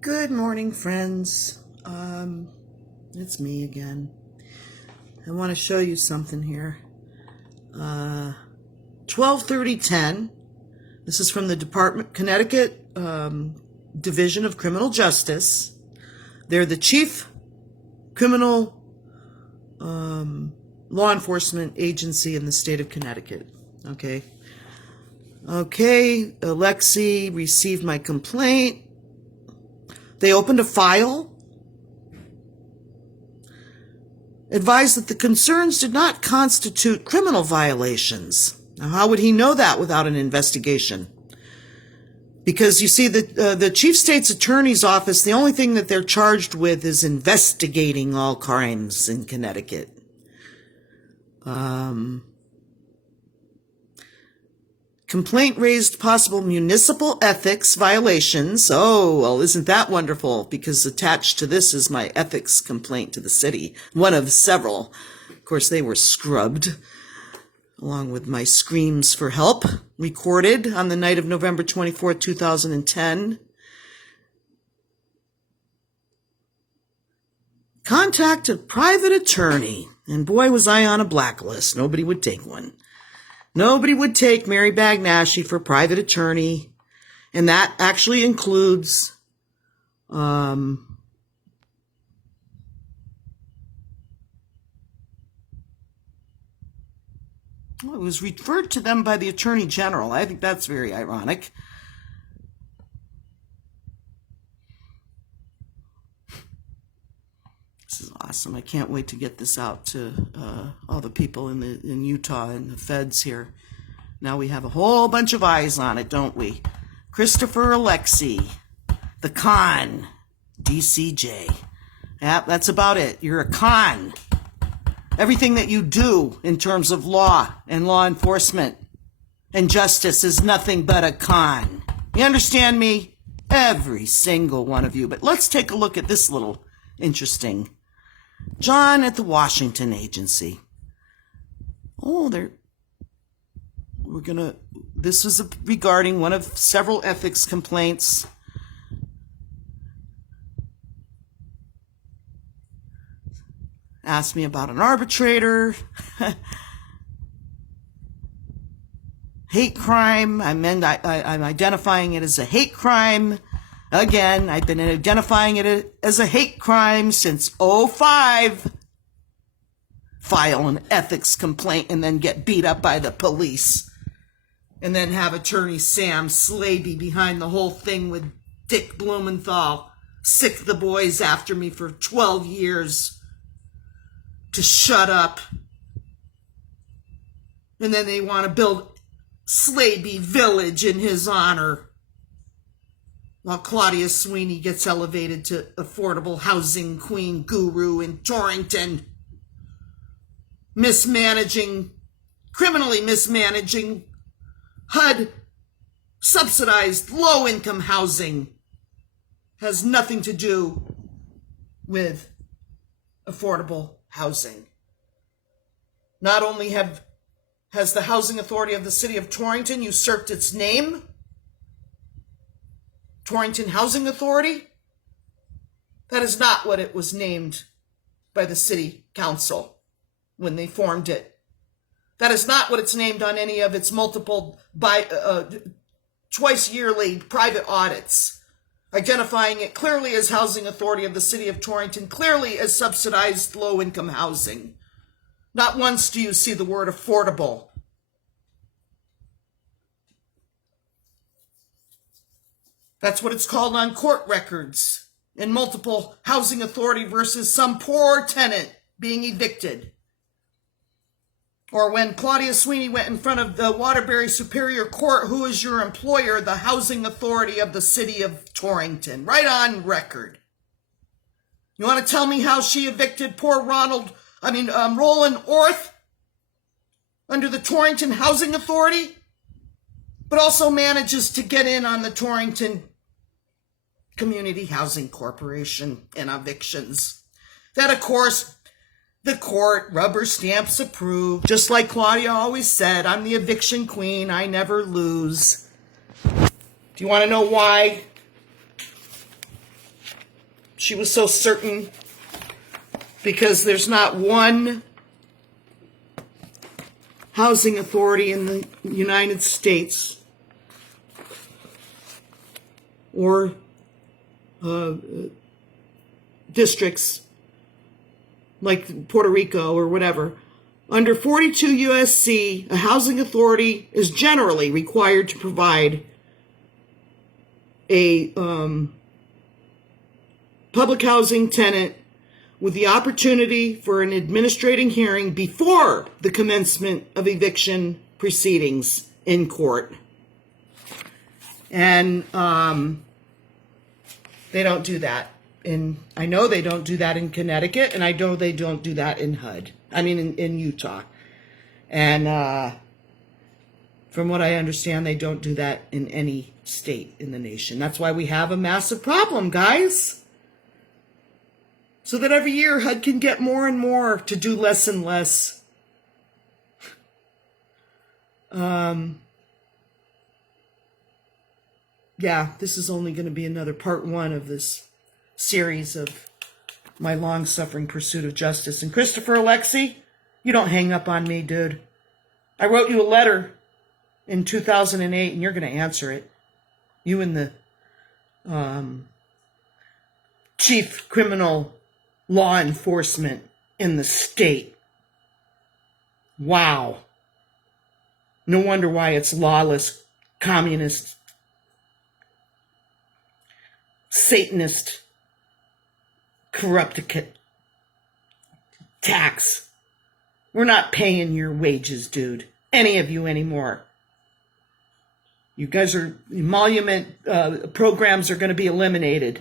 Good morning, friends. It's me again. I want to show you something here. 12/30/10. This is from the Connecticut Division of Criminal Justice. They're the chief criminal law enforcement agency in the state of Connecticut. Okay, Alexy received my complaint. They opened a file, advised that the concerns did not constitute criminal violations. Now, how would he know that without an investigation? Because you see, the chief state's attorney's office, the only thing that they're charged with is investigating all crimes in Connecticut. Complaint raised possible municipal ethics violations. Oh, well, isn't that wonderful? Because attached to this is my ethics complaint to the city, one of several. Of course, they were scrubbed, along with my screams for help, recorded on the night of November 24th, 2010. Contact a private attorney, and boy, was I on a blacklist. Nobody would take one. Nobody would take Mary Bagnaschi for private attorney, and that actually includes it was referred to them by the Attorney General. I think that's very ironic. This is awesome. I can't wait to get this out to all the people in Utah and the feds here. Now we have a whole bunch of eyes on it, don't we? Christopher Alexy, the con, DCJ. Yeah, that's about it. You're a con. Everything that you do in terms of law and law enforcement and justice is nothing but a con. You understand me? Every single one of you. But let's take a look at this little interesting. John at the Washington agency. Oh, this is regarding one of several ethics complaints. Asked me about an arbitrator. Hate crime. I'm identifying it as a hate crime. Again, I've been identifying it as a hate crime since 2005. File an ethics complaint and then get beat up by the police. And then have attorney Sam Slaby behind the whole thing with Dick Blumenthal sick the boys after me for 12 years to shut up. And then they want to build Slaby Village in his honor, while Claudia Sweeney gets elevated to affordable housing queen guru in Torrington, criminally mismanaging HUD subsidized low-income housing. Has nothing to do with affordable housing. Not only has the Housing Authority of the City of Torrington usurped its name, Torrington Housing Authority, that is not what it was named by the City Council when they formed it. That is not what it's named on any of its multiple twice yearly private audits, identifying it clearly as Housing Authority of the City of Torrington, clearly as subsidized low-income housing. Not once do you see the word affordable. That's what it's called on court records in multiple housing authority versus some poor tenant being evicted. Or when Claudia Sweeney went in front of the Waterbury Superior Court, who is your employer? The Housing Authority of the City of Torrington. Right on record. You want to tell me how she evicted poor Roland Orth under the Torrington Housing Authority, but also manages to get in on the Torrington Community Housing Corporation and evictions? That, of course, the court rubber stamps approved. Just like Claudia always said, I'm the eviction queen. I never lose. Do you want to know why? She was so certain because there's not one housing authority in the United States or districts like Puerto Rico or whatever. Under 42 U.S.C., a housing authority is generally required to provide a public housing tenant with the opportunity for an administrative hearing before the commencement of eviction proceedings in court. And they don't do that. I know they don't do that in Connecticut, and I know they don't do that in HUD. I mean, in Utah. And from what I understand, they don't do that in any state in the nation. That's why we have a massive problem, guys. So that every year HUD can get more and more to do less and less. Yeah, this is only going to be another part 1 of this series of my long-suffering pursuit of justice. And Christopher Alexy, you don't hang up on me, dude. I wrote you a letter in 2008, and you're going to answer it. You and the chief criminal law enforcement in the state. Wow. No wonder why it's lawless, communist, Satanist, corrupt tax. We're not paying your wages, dude. Any of you anymore. You guys are, emolument programs are going to be eliminated.